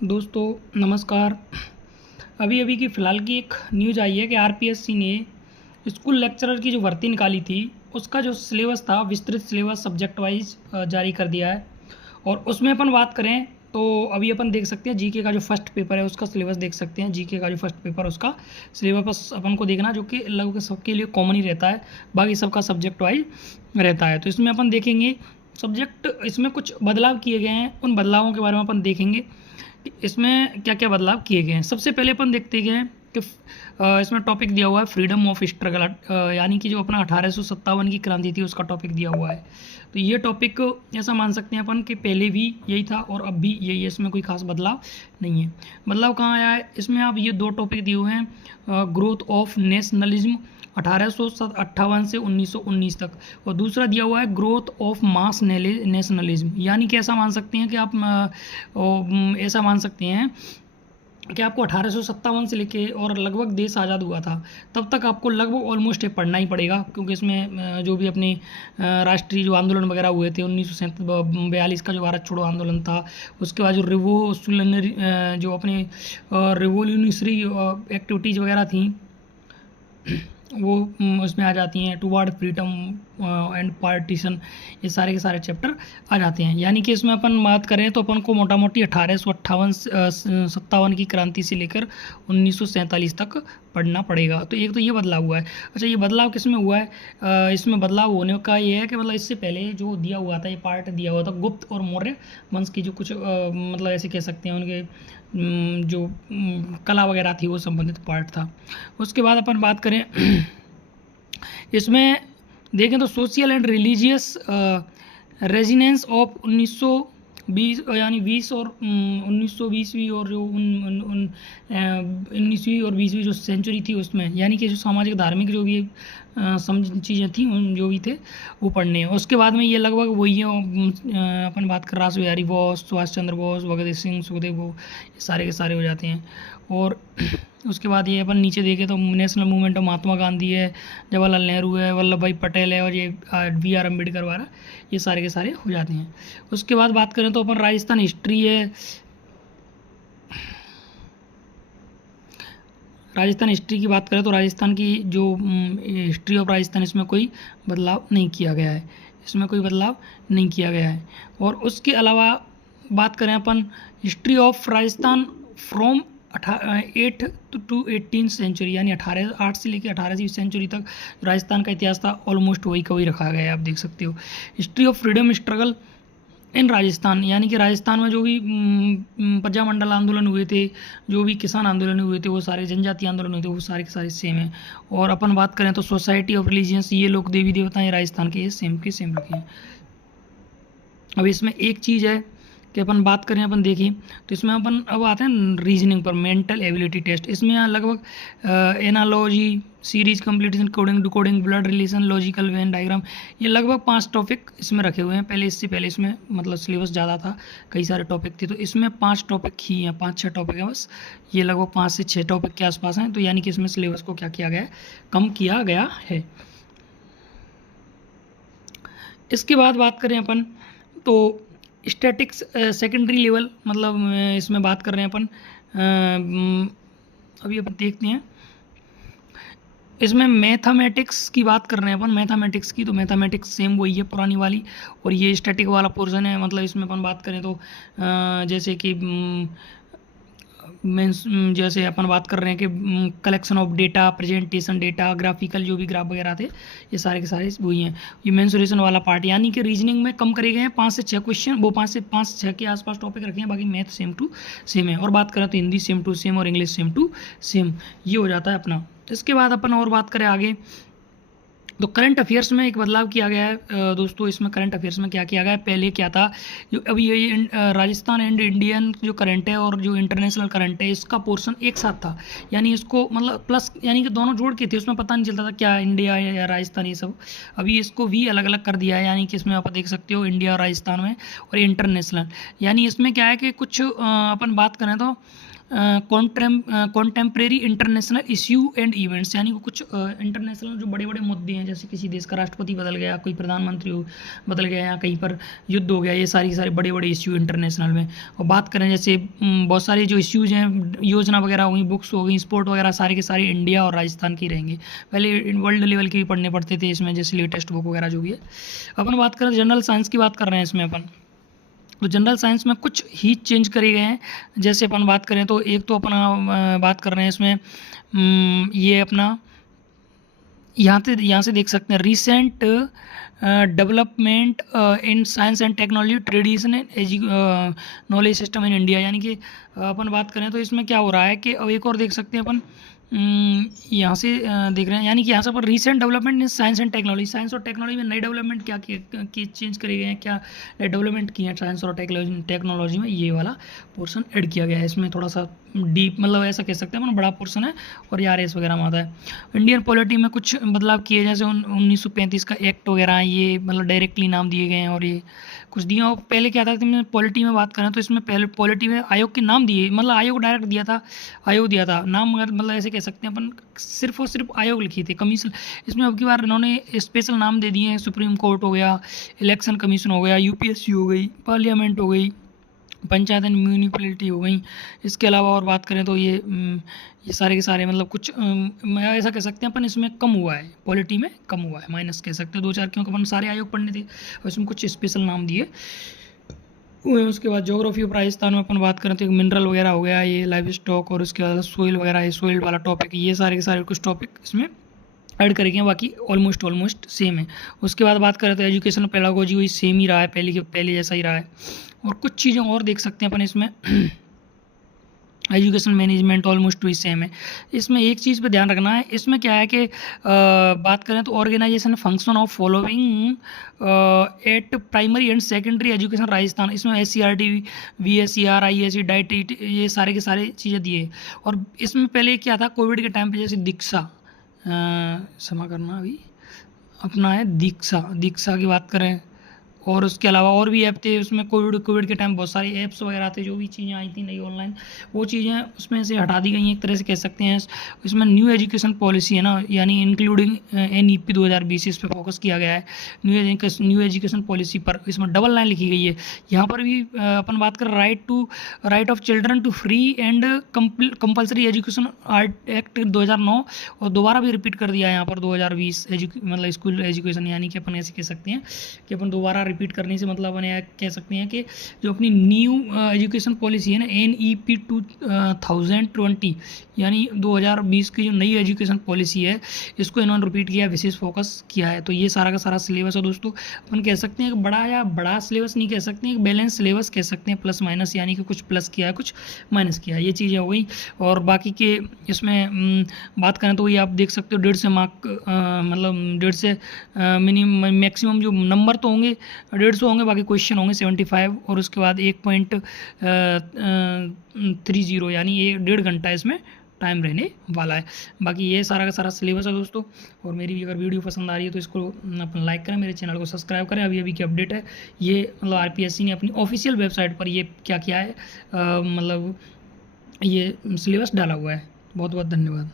दोस्तों नमस्कार। अभी अभी की फ़िलहाल की एक न्यूज़ आई है कि आरपीएससी ने स्कूल लेक्चरर की जो भर्ती निकाली थी उसका जो सिलेबस था विस्तृत सिलेबस सब्जेक्ट वाइज जारी कर दिया है। और उसमें अपन बात करें तो अभी अपन देख सकते हैं जीके का जो फर्स्ट पेपर है उसका सिलेबस देख सकते हैं। जीके का जो फर्स्ट पेपर उसका सिलेबस अपन को देखना, जो कि लगभग सबके लिए कॉमन ही रहता है, बाकी सबका सब्जेक्ट वाइज रहता है। तो इसमें अपन देखेंगे सब्जेक्ट, इसमें कुछ बदलाव किए गए हैं, उन बदलावों के बारे में अपन देखेंगे इसमें क्या क्या बदलाव किए गए हैं। सबसे पहले अपन देखते हैं कि इसमें टॉपिक दिया हुआ है फ्रीडम ऑफ स्ट्रगल, यानी कि जो अपना 1857 की क्रांति थी उसका टॉपिक दिया हुआ है। तो ये टॉपिक ऐसा मान सकते हैं अपन कि पहले भी यही था और अब भी यही है, इसमें कोई खास बदलाव नहीं है। बदलाव कहाँ आया है, इसमें आप ये दो टॉपिक दिए हुए हैं, ग्रोथ ऑफ नेशनलिज्म 1858 से 1919 तक, और दूसरा दिया हुआ है ग्रोथ ऑफ मास नेशनलिज्म। यानी कि ऐसा मान सकते हैं कि आप ऐसा मान सकते हैं कि आपको 1857 से लेके और लगभग देश आज़ाद हुआ था तब तक आपको लगभग ऑलमोस्ट पढ़ना ही पड़ेगा, क्योंकि इसमें जो भी अपने राष्ट्रीय जो आंदोलन वगैरह हुए थे 1942 का जो भारत छोड़ो आंदोलन था, उसके बाद जो रिवोल्यूशनरी जो अपने रिवोल्यूशनरी एक्टिविटीज़ वगैरह थी वो उसमें आ जाती हैं, टुवर्ड फ्रीडम एंड पार्टीशन, ये सारे के सारे चैप्टर आ जाते हैं। यानी कि इसमें अपन बात करें तो अपन को मोटा मोटी 1857 की क्रांति से लेकर 1947 तक पढ़ना पड़ेगा। तो एक तो ये बदलाव हुआ है। अच्छा, ये बदलाव किस में हुआ है? इसमें बदलाव होने का ये है कि मतलब इससे पहले जो दिया हुआ था, ये पार्ट दिया हुआ था गुप्त और मौर्य वंश की जो कुछ मतलब ऐसे कह सकते हैं उनके जो कला वगैरह थी वो संबंधित पार्ट था। उसके बाद अपन बात करें इसमें देखें तो social and religious resins of 1920 यानी 20 और 1920वीं और जो 19वीं और 20वीं जो सेंचुरी थी उसमें, यानी कि जो सामाजिक धार्मिक जो भी चीज़ें थी उन जो भी थे वो पढ़ने हैं। उसके बाद में ये लगभग वही है, अपन बात कर रास बिहारी बोस, सुभाष चंद्र बोस, भगत सिंह, सुखदेव, वो ये सारे के सारे हो जाते हैं। और उसके बाद ये अपन नीचे देखें तो national movement of Mahatma Gandhi है, जवाहरलाल नेहरू है, वल्लभ भाई पटेल है, और ये BR अम्बेडकर वाला, ये सारे के सारे हो जाते हैं। उसके बाद बात करें तो अपन राजस्थान हिस्ट्री है, राजस्थान हिस्ट्री की बात करें तो राजस्थान की जो हिस्ट्री ऑफ राजस्थान, इसमें कोई बदलाव नहीं किया गया है, इसमें कोई बदलाव नहीं किया गया है। और उसके अलावा बात करें अपन history of Rajasthan from 8 to 18 century, यानी 8 से लेकर 18वीं सेंचुरी तक राजस्थान का इतिहास था, ऑलमोस्ट वही का वही रखा गया है, आप देख सकते हो। History of freedom struggle in Rajasthan, यानी कि राजस्थान में जो भी प्रजामंडल आंदोलन हुए थे, जो भी किसान आंदोलन हुए थे, वो सारे जनजातीय आंदोलन हुए थे, वो सारे के सारे सेम है। और अपन बात करें तो सोसाइटी ऑफ रिलीजियंस, ये लोग देवी देवता हैं राजस्थान के, ये सेम के सेम रखे हैं। अब इसमें एक चीज़ है कि अपन बात करें, अपन देखें तो इसमें अपन अब आते हैं रीजनिंग पर, मेंटल एबिलिटी टेस्ट। इसमें लगभग analogy, series completion, coding, decoding, blood relation, logical Venn diagram, ये लगभग 5 टॉपिक इसमें रखे हुए हैं। पहले इससे पहले इसमें मतलब सिलेबस ज़्यादा था, कई सारे टॉपिक थे, तो इसमें 5 टॉपिक ही हैं, 5-6 टॉपिक हैं बस। ये लगभग 5 से 6 टॉपिक के आसपास हैं, तो यानी कि इसमें सिलेबस को क्या किया गया है, कम किया गया है। इसके बाद बात करें अपन तो स्टैटिक्स सेकेंडरी लेवल, मतलब इसमें बात कर रहे हैं अपन अभी अपन देखते हैं इसमें मैथमेटिक्स की बात कर रहे हैं अपन, मैथमेटिक्स की, तो मैथमेटिक्स सेम वही है पुरानी वाली, और ये स्टैटिक वाला पोर्शन है। मतलब इसमें अपन बात करें तो जैसे कि मीन्स जैसे अपन बात कर रहे हैं कि collection of data, presentation data, graphical जो भी ग्राफ वगैरह थे, ये सारे के सारे वही हैं। ये मेंसुरेशन वाला पार्ट, यानी कि रीजनिंग में कम करे गए हैं 5 से 6 क्वेश्चन, वो 5 से 6 के आसपास टॉपिक रखे हैं, बाकी मैथ सेम टू सेम है। और बात करें तो हिंदी सेम टू सेम और इंग्लिश सेम टू सेम, ये हो जाता है अपना। इसके बाद अपन और बात करें आगे तो करंट अफेयर्स में एक बदलाव किया गया है दोस्तों। इसमें करंट अफेयर्स में क्या किया गया है, पहले क्या था, जो अभी ये राजस्थान एंड इंडियन जो करंट है और जो इंटरनेशनल करंट है, इसका पोर्शन एक साथ था, यानी इसको मतलब प्लस, यानी कि दोनों जोड़ के थे, उसमें पता नहीं चलता था क्या इंडिया या राजस्थान ये सब। अभी इसको भी अलग अलग कर दिया है, यानी कि इसमें आप देख सकते हो इंडिया और राजस्थान में, और इंटरनेशनल। यानी इसमें क्या है कि कुछ अपन बात करें तो contemporary international issue and events, यानी कि कुछ इंटरनेशनल जो बड़े बड़े मुद्दे हैं, जैसे किसी देश का राष्ट्रपति बदल गया, कोई प्रधानमंत्री बदल गया, या कहीं पर युद्ध हो गया, ये सारे बड़े बड़े इश्यू इंटरनेशनल में। और बात करें जैसे बहुत सारे जो इश्यूज़ हैं, योजना वगैरह हो गई, बुक्स हो गई, स्पोर्ट वगैरह, सारे के सारे इंडिया और राजस्थान के रहेंगे। पहले वर्ल्ड लेवल के भी पढ़ने पड़ते थे इसमें, जैसे लेटेस्ट बुक वगैरह जो भी है। अपन बात करें जनरल साइंस की बात कर रहे हैं इसमें अपन, तो जनरल साइंस में कुछ ही चेंज करे गए हैं। जैसे अपन बात करें तो एक तो अपना बात कर रहे हैं इसमें ये अपना यहाँ से देख सकते हैं recent development in science and technology tradition and knowledge system in India, यानी कि अपन बात करें तो इसमें क्या हो रहा है कि अब एक और देख सकते हैं अपन यहाँ से देख रहे हैं, यानी कि यहाँ से पर recent development in science and technology, science और टेक्नोलॉजी में नए डेवलपमेंट क्या किए चेंज करे गए हैं, क्या नए डेवलपमेंट किए हैं साइंस और टेक्नोलॉजी में, ये वाला पोर्शन ऐड किया गया है इसमें। थोड़ा सा डीप, मतलब ऐसा कह सकते हैं, बड़ा पोर्शन है और यार एस वगैरह में आता है। इंडियन पॉलिटी में कुछ बदलाव किए, जैसे 1935 का एक्ट वगैरह, ये मतलब डायरेक्टली नाम दिए गए हैं और ये कुछ दिया। और पहले क्या था कि पॉलिटी में बात करें तो इसमें पहले पॉलिटी में आयोग के नाम दिए, मतलब आयोग डायरेक्ट दिया था, आयोग दिया था नाम, मगर मतलब ऐसे कह सकते हैं अपन सिर्फ और सिर्फ आयोग लिखी थी, कमीशन। इसमें अब की बार इन्होंने स्पेशल नाम दे दिए हैं, सुप्रीम कोर्ट हो गया, इलेक्शन कमीशन हो गया, यूपीएससी हो गई, पार्लियामेंट हो गई, पंचायत एंड म्यूनिसिपैलिटी हो गई। इसके अलावा और बात करें तो ये सारे के सारे मतलब कुछ मैं ऐसा कह सकते हैं अपन इसमें कम हुआ है, पॉलिटी में कम हुआ है, माइनस कह सकते हैं 2-4, क्योंकि अपन सारे आयोग पढ़ने थे और इसमें कुछ स्पेशल नाम दिए हुए हैं। उसके बाद ज्योग्राफी ऑफ राजस्थान में अपन बात करें तो मिनरल वगैरह हो गया, ये लाइव स्टॉक, और उसके बाद सोइल वगैरह, ये सोइल वाला टॉपिक, ये सारे के सारे कुछ टॉपिक इसमें ऐड करेंगे, बाकी ऑलमोस्ट सेम है। उसके बाद बात करें तो एजुकेशन पेडागोजी वही सेम ही रहा है, पहले जैसा ही रहा है। और कुछ चीज़ें और देख सकते हैं अपन इसमें एजुकेशन मैनेजमेंट ऑलमोस्ट वही सेम है। इसमें एक चीज़ पे ध्यान रखना है, इसमें क्या है कि बात करें तो organisation function of following at primary and secondary education Rajasthan, इसमें SCRT, VSER, ISE, डाइट, ये सारे के सारे चीज़ें दिए। और इसमें पहले क्या था, कोविड के टाइम पे जैसे दीक्षा, क्षमा करना, अभी अपना है दीक्षा की बात करें, और उसके अलावा और भी ऐप थे उसमें, कोविड के टाइम बहुत सारे ऐप्स वगैरह थे, जो भी चीज़ें आई थी नई ऑनलाइन, वो चीज़ें उसमें से हटा दी गई, एक तरह से कह सकते हैं। इसमें न्यू एजुकेशन पॉलिसी है ना, यानी इंक्लूडिंग NEP 2020, इस पर फोकस किया गया है, न्यू एजुकेशन पॉलिसी पर। इसमें डबल लाइन लिखी गई है। यहाँ पर भी अपन बात करें right of children to free and compulsory education act 2009, और दोबारा भी रिपीट कर दिया है यहाँ पर 2020 मतलब स्कूल एजुकेशन, यानी कि अपन ऐसे कह सकते हैं कि अपन दोबारा रिपीट करने से मतलब अपन कह सकते हैं कि जो अपनी न्यू एजुकेशन पॉलिसी है ना, NEP 2020, यानी 2020 की जो नई एजुकेशन पॉलिसी है, इसको इन्होंने रिपीट किया, विशेष फोकस किया है। तो ये सारा का सारा सिलेबस है दोस्तों। अपन कह सकते हैं कि बड़ा सिलेबस नहीं कह सकते हैं, बैलेंस सिलेबस कह सकते हैं, प्लस माइनस, यानी कि कुछ प्लस किया है, कुछ माइनस किया है, ये चीज़ें हो गई। और बाकी के इसमें बात करें तो ये आप देख सकते हो 150 मार्क, मतलब 150 से मिनिमम मैक्सिमम जो नंबर तो होंगे 150 होंगे, बाकी क्वेश्चन होंगे 75, और उसके बाद 1.30, यानी 1.5 घंटा इसमें टाइम रहने वाला है। बाकी ये सारा का सारा सिलेबस है दोस्तों। और मेरी भी अगर वीडियो पसंद आ रही है तो इसको अपन लाइक करें, मेरे चैनल को सब्सक्राइब करें। अभी की अपडेट है ये, मतलब RPSC ने अपनी ऑफिशियल वेबसाइट पर ये क्या किया है, मतलब ये सिलेबस डाला हुआ है। बहुत बहुत धन्यवाद।